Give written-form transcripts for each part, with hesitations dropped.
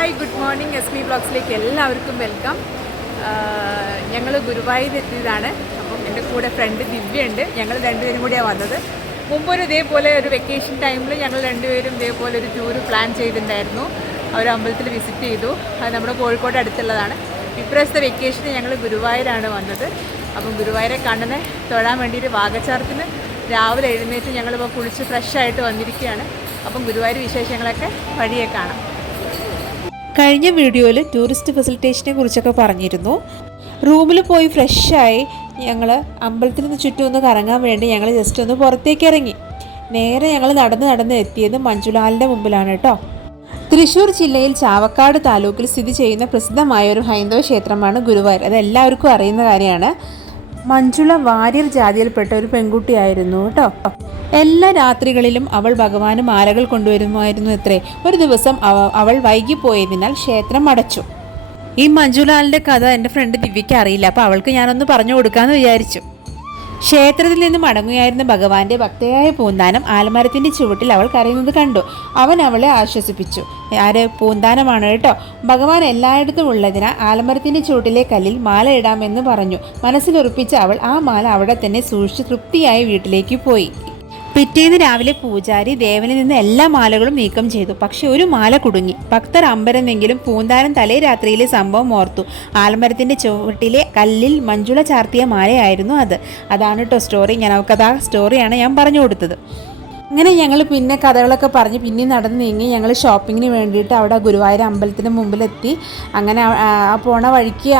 Hi good morning എസ്മി ബ്ലോഗ്സിലേക്ക് എല്ലാവർക്കും welcome. ഞങ്ങൾ ഗുരുവായൂരെത്തിയതാണ്. അപ്പം എൻ്റെ കൂടെ ഫ്രണ്ട് ദിവ്യ ഉണ്ട്. ഞങ്ങൾ രണ്ടുപേരും കൂടിയാണ് വന്നത്. മുമ്പൊരു ഇതേപോലെ ഒരു വെക്കേഷൻ ടൈമിൽ ഞങ്ങൾ രണ്ടുപേരും ഇതേപോലെ ഒരു ടൂറ് പ്ലാൻ ചെയ്തിട്ടുണ്ടായിരുന്നു. ഒരു അമ്പലത്തിൽ വിസിറ്റ് ചെയ്തു. അത് നമ്മുടെ കോഴിക്കോട് അടുത്തുള്ളതാണ്. ഇപ്രാവശ്യത്തെ വെക്കേഷന് ഞങ്ങൾ ഗുരുവായൂരാണ് വന്നത്. അപ്പം ഗുരുവായൂരെ കണ്ണനെ തൊഴാൻ വേണ്ടിയിട്ട് വാഗച്ചാർത്തിന് രാവിലെ എഴുന്നേറ്റ് ഞങ്ങളിപ്പോൾ കുളിച്ച് ഫ്രഷായിട്ട് വന്നിരിക്കുകയാണ്. അപ്പം ഗുരുവായൂർ വിശേഷങ്ങളൊക്കെ വഴിയെ കാണാം. കഴിഞ്ഞ വീഡിയോയിൽ ടൂറിസ്റ്റ് ഫെസിലിറ്റേഷനെ കുറിച്ചൊക്കെ പറഞ്ഞിരുന്നു. റൂമിൽ പോയി ഫ്രഷായി ഞങ്ങൾ അമ്പലത്തിൽ നിന്ന് ചുറ്റും ഒന്ന് കറങ്ങാൻ വേണ്ടി ഞങ്ങൾ ജസ്റ്റ് ഒന്ന് പുറത്തേക്ക് ഇറങ്ങി. നേരെ ഞങ്ങൾ നടന്ന് എത്തിയത് മഞ്ജുലാലിൻ്റെ മുമ്പിലാണ് കേട്ടോ. തൃശ്ശൂർ ജില്ലയിൽ ചാവക്കാട് താലൂക്കിൽ സ്ഥിതി ചെയ്യുന്ന പ്രസിദ്ധമായ ഒരു ഹൈന്ദവ ക്ഷേത്രമാണ് ഗുരുവായൂർ. അത് എല്ലാവർക്കും അറിയുന്ന കാര്യമാണ്. മഞ്ജുള വാര്യർ ജാതിയിൽപ്പെട്ട ഒരു പെൺകുട്ടിയായിരുന്നു കേട്ടോ. എല്ലാ രാത്രികളിലും അവൾ ഭഗവാന് മാലകൾ കൊണ്ടുവരുമായിരുന്നു അത്രേ. ഒരു ദിവസം അവൾ വൈകിപ്പോയതിനാൽ ക്ഷേത്രം അടച്ചു. ഈ മഞ്ജുലാലിൻ്റെ കഥ എൻ്റെ ഫ്രണ്ട് ദിവ്യയ്ക്ക് അറിയില്ല. അപ്പോൾ അവൾക്ക് ഞാനൊന്ന് പറഞ്ഞു കൊടുക്കാമെന്ന് വിചാരിച്ചു. ക്ഷേത്രത്തിൽ നിന്ന് മടങ്ങുകയായിരുന്ന ഭഗവാന്റെ ഭക്തയായ പൂന്താനം ആൽമരത്തിൻ്റെ ചുവട്ടിൽ അവൾ കരയുന്നത് കണ്ടു. അവൻ അവളെ ആശ്വസിപ്പിച്ചു. ആര്? പൂന്താനമാണ് കേട്ടോ. ഭഗവാൻ എല്ലായിടത്തും ഉള്ളതിനാൽ ആൽമരത്തിൻ്റെ ചുവട്ടിലെ കല്ലിൽ മാല ഇടാമെന്ന് പറഞ്ഞു. മനസ്സിലുറപ്പിച്ച അവൾ ആ മാല അവിടെ തന്നെ സൂക്ഷിച്ച് തൃപ്തിയായി വീട്ടിലേക്ക് പോയി. പിറ്റേന്ന് രാവിലെ പൂജാരി ദേവനിൽ നിന്ന് എല്ലാ മാലകളും നീക്കം ചെയ്തു. പക്ഷെ ഒരു മാല കുടുങ്ങി. ഭക്തർ അമ്പരന്നെങ്കിലും പൂന്താനം തലേ രാത്രിയിലെ സംഭവം ഓർത്തു. ആൽമരത്തിൻ്റെ ചുവട്ടിലെ കല്ലിൽ മഞ്ജുള ചാർത്തിയ മാലയായിരുന്നു അത്. അതാണ് കേട്ടോ സ്റ്റോറി. ആ സ്റ്റോറിയാണ് ഞാൻ പറഞ്ഞു കൊടുത്തത്. അങ്ങനെ ഞങ്ങൾ പിന്നെ കഥകളൊക്കെ പറഞ്ഞ് പിന്നെ നടന്ന് നീങ്ങി ഞങ്ങൾ ഷോപ്പിങ്ങിന് വേണ്ടിയിട്ട് അവിടെ ഗുരുവായൂർ അമ്പലത്തിന് മുമ്പിലെത്തി. അങ്ങനെ ആ പോണ വഴിക്ക്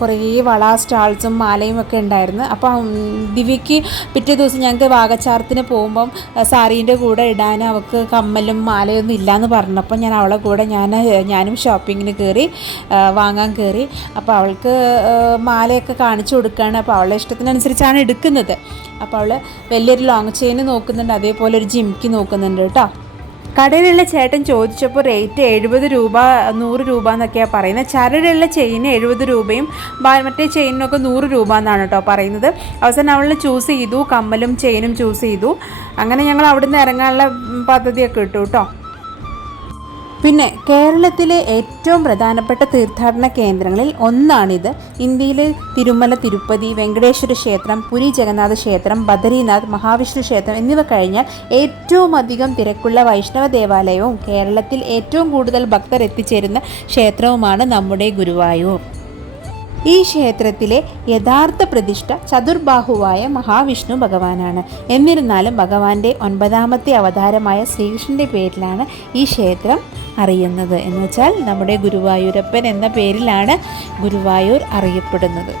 കുറേ വള സ്റ്റാൾസും മാലയും ഒക്കെ ഉണ്ടായിരുന്നു. അപ്പം ദിവ്യയ്ക്ക് പിറ്റേ ദിവസം ഞങ്ങൾക്ക് വാഗച്ചാർത്തിന് പോകുമ്പം സാരീൻ്റെ കൂടെ ഇടാൻ അവൾക്ക് കമ്മലും മാലയൊന്നും ഇല്ലയെന്ന് പറഞ്ഞപ്പോൾ ഞാൻ അവളെ കൂടെ ഞാനും ഷോപ്പിങ്ങിന് കയറി വാങ്ങാൻ കയറി. അപ്പോൾ അവൾക്ക് മാലയൊക്കെ കാണിച്ചു കൊടുക്കുകയാണ്. അപ്പോൾ അവളുടെ ഇഷ്ടത്തിനനുസരിച്ചാണ് എടുക്കുന്നത്. അപ്പോൾ അവൾ വലിയൊരു ലോങ് ചെയിൻ നോക്കുന്നുണ്ട്, അതേപോലെ ഒരു ജിംക്കി നോക്കുന്നുണ്ട് കേട്ടോ. കടയിലുള്ള ചേട്ടൻ ചോദിച്ചപ്പോൾ റേറ്റ് 70 രൂപ 100 രൂപ എന്നൊക്കെയാണ് പറയുന്നത്. ചരടുള്ള ചെയിന് 70 രൂപയും മറ്റേ ചെയിനൊക്കെ 100 രൂപ എന്നാണ് കേട്ടോ പറയുന്നത്. അവസാനം അവൾ ചൂസ് ചെയ്തു, കമ്മലും ചെയിനും ചൂസ് ചെയ്തു. അങ്ങനെ ഞങ്ങൾ അവിടുന്ന് ഇറങ്ങാനുള്ള പദ്ധതിയൊക്കെ ഇട്ടു കേട്ടോ. പിന്നെ കേരളത്തിലെ ഏറ്റവും പ്രധാനപ്പെട്ട തീർത്ഥാടന കേന്ദ്രങ്ങളിൽ ഒന്നാണിത്. ഇന്ത്യയിലെ തിരുമല, തിരുപ്പതി, വെങ്കടേശ്വര ക്ഷേത്രം, പുരി ജഗന്നാഥ ക്ഷേത്രം, ബദരീനാഥ്, മഹാവിഷ്ണു ക്ഷേത്രം എന്നിവ കഴിഞ്ഞാൽ ഏറ്റവും അധികം തിരക്കുള്ള വൈഷ്ണവ ദേവാലയവും കേരളത്തിൽ ഏറ്റവും കൂടുതൽ ഭക്തർ എത്തിച്ചേരുന്ന ക്ഷേത്രവുമാണ് നമ്മുടെ ഗുരുവായൂർ. ഈ ക്ഷേത്രത്തിലെ യഥാർത്ഥ പ്രതിഷ്ഠ ചതുർബാഹുവായ മഹാവിഷ്ണു ഭഗവാനാണ്. എന്നിരുന്നാലും ഭഗവാന്റെ 9ാമത്തെ അവതാരമായ ശ്രീകൃഷ്ണൻ്റെ പേരിലാണ് ഈ ക്ഷേത്രം അറിയുന്നത്. എന്ന് വെച്ചാൽ നമ്മുടെ ഗുരുവായൂരപ്പൻ എന്ന പേരിലാണ് ഗുരുവായൂർ അറിയപ്പെടുന്നത്.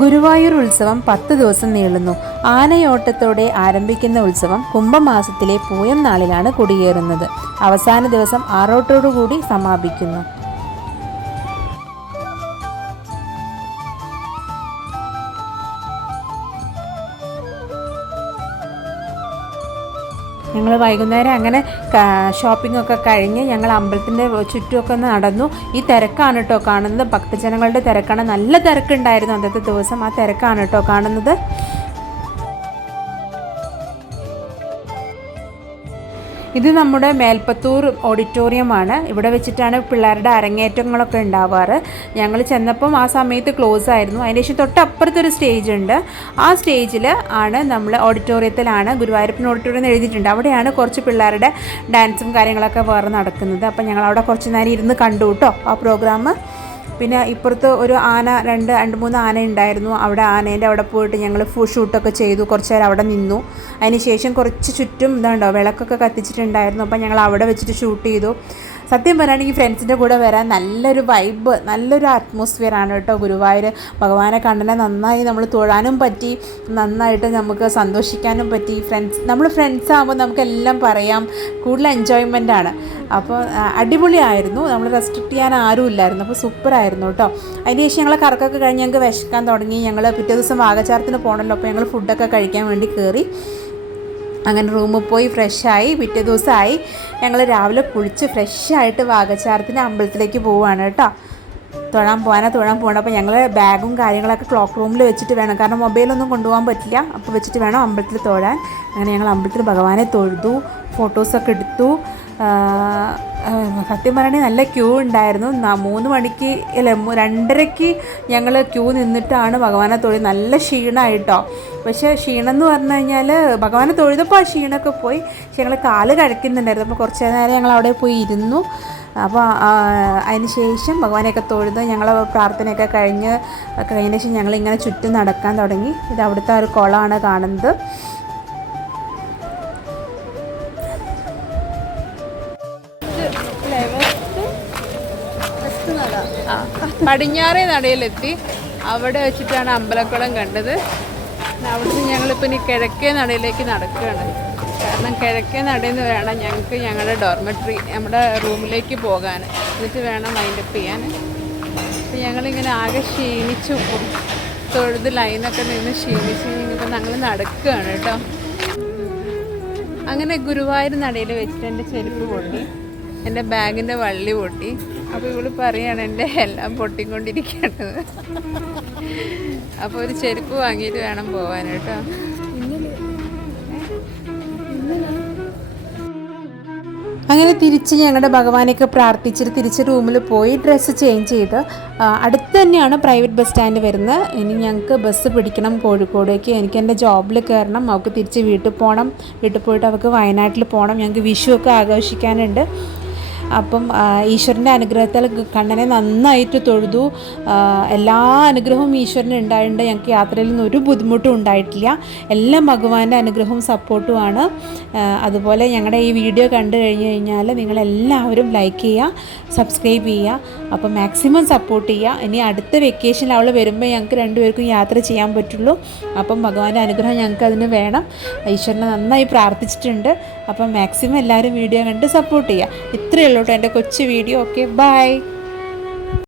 ഗുരുവായൂർ ഉത്സവം 10 ദിവസം നീളുന്നു. ആനയോട്ടത്തോടെ ആരംഭിക്കുന്ന ഉത്സവം കുംഭമാസത്തിലെ പൂയം നാളിലാണ് കൊടിയേറുന്നത്. അവസാന ദിവസം ആറോട്ടോടുകൂടി സമാപിക്കുന്നു. ഞങ്ങൾ വൈകുന്നേരം അങ്ങനെ ഷോപ്പിങ്ങൊക്കെ കഴിഞ്ഞ് ഞങ്ങൾ അമ്പലത്തിൻ്റെ ചുറ്റുമൊക്കെ ഒന്ന് നടന്നു. ഈ തിരക്കാണ് കേട്ടോ കാണുന്നത്. ഭക്തജനങ്ങളുടെ തിരക്കാണ്. നല്ല തിരക്കുണ്ടായിരുന്നു അന്നത്തെ ദിവസം. ആ തിരക്കാണ് കേട്ടോ കാണുന്നത്. ഇത് നമ്മുടെ മേൽപ്പത്തൂർ ഓഡിറ്റോറിയമാണ്. ഇവിടെ വെച്ചിട്ടാണ് പിള്ളേരുടെ അരങ്ങേറ്റങ്ങളൊക്കെ ഉണ്ടാവാറ്. ഞങ്ങൾ ചെന്നപ്പം ആ സമയത്ത് ക്ലോസ് ആയിരുന്നു. അതിന് ശേഷം തൊട്ടപ്പുറത്തൊരു സ്റ്റേജ് ഉണ്ട്. ആ സ്റ്റേജിൽ ആണ് നമ്മൾ ഓഡിറ്റോറിയത്തിലാണ് ഗുരുവായൂരപ്പൻ ഓഡിറ്റോറിയം എഴുതിയിട്ടുണ്ട്. അവിടെയാണ് കുറച്ച് പിള്ളേരുടെ ഡാൻസും കാര്യങ്ങളൊക്കെ വേറെ നടക്കുന്നത്. അപ്പം ഞങ്ങൾ അവിടെ കുറച്ച് നേരം ഇരുന്ന് കണ്ടു കേട്ടോ ആ പ്രോഗ്രാം. പിന്നെ ഇപ്പുറത്ത് ഒരു ആന, രണ്ട് മൂന്ന് ആന ഉണ്ടായിരുന്നു. അവിടെ ആനേൻ്റെ അവിടെ പോയിട്ട് ഞങ്ങൾ ഷൂട്ടൊക്കെ ചെയ്തു. കുറച്ച് നേരം അവിടെ നിന്നു. അതിന് ശേഷം കുറച്ച് ചുറ്റും ഇതുണ്ടോ വിളക്കൊക്കെ കത്തിച്ചിട്ടുണ്ടായിരുന്നു. അപ്പം ഞങ്ങൾ അവിടെ വെച്ചിട്ട് ഷൂട്ട് ചെയ്തു. സത്യം പറയുകയാണെങ്കിൽ ഫ്രണ്ട്സിൻ്റെ കൂടെ വരാൻ നല്ലൊരു വൈബ്, നല്ലൊരു അറ്റ്മോസ്ഫിയറാണ് കേട്ടോ ഗുരുവായൂർ. ഭഗവാനെ കണ്ടനെ നന്നായി നമ്മൾ തൊഴാനും പറ്റി, നന്നായിട്ട് നമുക്ക് സന്തോഷിക്കാനും പറ്റി. നമ്മൾ ഫ്രണ്ട്സ് ആകുമ്പോൾ നമുക്കെല്ലാം പറയാം, കൂടുതൽ എൻജോയ്മെൻ്റാണ്. അപ്പോൾ അടിപൊളിയായിരുന്നു. നമ്മൾ റെസ്ട്രിക്റ്റ് ചെയ്യാൻ ആരും ഇല്ലായിരുന്നു. അപ്പോൾ സൂപ്പറായിരുന്നു കേട്ടോ. അതിന് ശേഷം ഞങ്ങൾ കറക്കൊക്കെ കഴിഞ്ഞ് ഞങ്ങൾക്ക് വിശക്കാൻ തുടങ്ങി. ഞങ്ങൾ പിറ്റേ ദിവസം വാഗച്ചാർത്തിന് പോകണമല്ലോ. അപ്പോൾ ഞങ്ങൾ ഫുഡൊക്കെ കഴിക്കാൻ വേണ്ടി കയറി. അങ്ങനെ റൂമിൽ പോയി ഫ്രഷായി. പിറ്റേ ദിവസമായി ഞങ്ങൾ രാവിലെ കുളിച്ച് ഫ്രഷായിട്ട് വാഗച്ചാർത്തിന് അമ്പലത്തിലേക്ക് പോവുകയാണ് കേട്ടോ. തൊഴാൻ പോകണം. അപ്പോൾ ഞങ്ങൾ ബാഗും കാര്യങ്ങളൊക്കെ ക്ലോക്ക് റൂമിൽ വെച്ചിട്ട് വേണം, കാരണം മൊബൈലൊന്നും കൊണ്ടുപോകാൻ പറ്റില്ല, അപ്പോൾ വെച്ചിട്ട് വേണം അമ്പലത്തിൽ തൊഴാൻ. അങ്ങനെ ഞങ്ങൾ അമ്പലത്തിൽ ഭഗവാനെ തൊഴുതു, ഫോട്ടോസൊക്കെ എടുത്തു. സത്യം പറയണേ നല്ല ക്യൂ ഉണ്ടായിരുന്നു. 3 മണിക്ക് അല്ല 2:30 ഞങ്ങൾ ക്യൂ നിന്നിട്ടാണ് ഭഗവാനെ തൊഴി. നല്ല ക്ഷീണമായിട്ടോ. പക്ഷേ ക്ഷീണം എന്ന് പറഞ്ഞു കഴിഞ്ഞാൽ ഭഗവാനെ തൊഴുതപ്പോൾ ആ ക്ഷീണമൊക്കെ പോയി. പക്ഷേ ഞങ്ങൾ കാല് കഴിക്കുന്നുണ്ടായിരുന്നു. അപ്പോൾ കുറച്ച് നേരം ഞങ്ങൾ അവിടെ പോയി ഇരുന്നു. അപ്പോൾ അതിന് ശേഷം ഭഗവാനെയൊക്കെ തൊഴുത് ഞങ്ങൾ പ്രാർത്ഥനയൊക്കെ കഴിഞ്ഞ ശേഷം ഞങ്ങളിങ്ങനെ ചുറ്റും നടക്കാൻ തുടങ്ങി. ഇത് അവിടുത്തെ ഒരു കുളമാണ് കാണുന്നത്. പടിഞ്ഞാറേ നടയിലെത്തി. അവിടെ വെച്ചിട്ടാണ് അമ്പലക്കുളം കണ്ടത്. അവിടുന്ന് ഞങ്ങളിപ്പോൾ ഇനി കിഴക്കേ നടയിലേക്ക് നടക്കുകയാണ്. കാരണം കിഴക്കേ നടയിൽ നിന്ന് വേണം ഞങ്ങൾക്ക് ഞങ്ങളുടെ ഡോർമെട്രി നമ്മുടെ റൂമിലേക്ക് പോകാൻ. എന്നിട്ട് വേണം വൈൻഡപ്പ് ചെയ്യാൻ. അപ്പോൾ ഞങ്ങളിങ്ങനെ ആകെ ക്ഷീണിച്ചു, തൊഴുത് ലൈനൊക്കെ നിന്ന് ക്ഷീണിച്ച് ഇപ്പം ഞങ്ങൾ നടക്കുകയാണ് കേട്ടോ. അങ്ങനെ ഗുരുവായൂർ നടയിൽ വെച്ചിട്ട് എൻ്റെ ചെരുപ്പ് പൊട്ടി, എൻ്റെ ബാഗിൻ്റെ വള്ളി പൊട്ടി. അപ്പോൾ ഇവള് പറയാണ് എൻ്റെ എല്ലാം പൊട്ടിക്കൊണ്ടിരിക്കുകയാണ്. അപ്പോൾ ഒരു ചെരുപ്പ് വാങ്ങിയിട്ട് വേണം പോകാൻ കേട്ടോ. അങ്ങനെ തിരിച്ച് ഞങ്ങളുടെ ഭഗവാനെയൊക്കെ പ്രാർത്ഥിച്ചിട്ട് തിരിച്ച് റൂമിൽ പോയി ഡ്രസ്സ് ചേഞ്ച് ചെയ്ത് അടുത്ത് തന്നെയാണ് പ്രൈവറ്റ് ബസ് സ്റ്റാൻഡ് വരുന്നത്. ഇനി ഞങ്ങൾക്ക് ബസ് പിടിക്കണം കോഴിക്കോടേക്ക്. എനിക്ക് എൻ്റെ ജോബിൽ കയറണം, അവൾക്ക് തിരിച്ച് വീട്ടിൽ പോകണം. വീട്ടിൽ പോയിട്ട് അവൾക്ക് വയനാട്ടിൽ പോകണം. ഞങ്ങൾക്ക് വിഷുവൊക്കെ ആഘോഷിക്കാനുണ്ട്. അപ്പം ഈശ്വരൻ്റെ അനുഗ്രഹത്താൽ കണ്ണനെ നന്നായിട്ട് തൊഴുതു. എല്ലാ അനുഗ്രഹവും ഈശ്വരന് ഉണ്ടായിട്ടുണ്ട്. ഞങ്ങൾക്ക് യാത്രയിൽ നിന്ന് ഒരു ബുദ്ധിമുട്ടും ഉണ്ടായിട്ടില്ല. എല്ലാം ഭഗവാന്റെ അനുഗ്രഹവും സപ്പോർട്ടുമാണ്. അതുപോലെ ഞങ്ങളുടെ ഈ വീഡിയോ കണ്ടു കഴിഞ്ഞാൽ നിങ്ങളെല്ലാവരും ലൈക്ക് ചെയ്യുക, സബ്സ്ക്രൈബ് ചെയ്യുക. അപ്പം മാക്സിമം സപ്പോർട്ട് ചെയ്യുക. ഇനി അടുത്ത വെക്കേഷനിൽ അവൾ വരുമ്പോൾ ഞങ്ങൾക്ക് രണ്ടുപേർക്കും യാത്ര ചെയ്യാൻ പറ്റുള്ളൂ. അപ്പം ഭഗവാന്റെ അനുഗ്രഹം ഞങ്ങൾക്ക് അതിന് വേണം. ഈശ്വരനെ നന്നായി പ്രാർത്ഥിച്ചിട്ടുണ്ട്. അപ്പം മാക്സിമം എല്ലാവരും വീഡിയോ കണ്ട് സപ്പോർട്ട് ചെയ്യുക. ഇത്രയേ ഉള്ളൂ കേട്ടോ എൻ്റെ കൊച്ചു വീഡിയോ. Okay, by.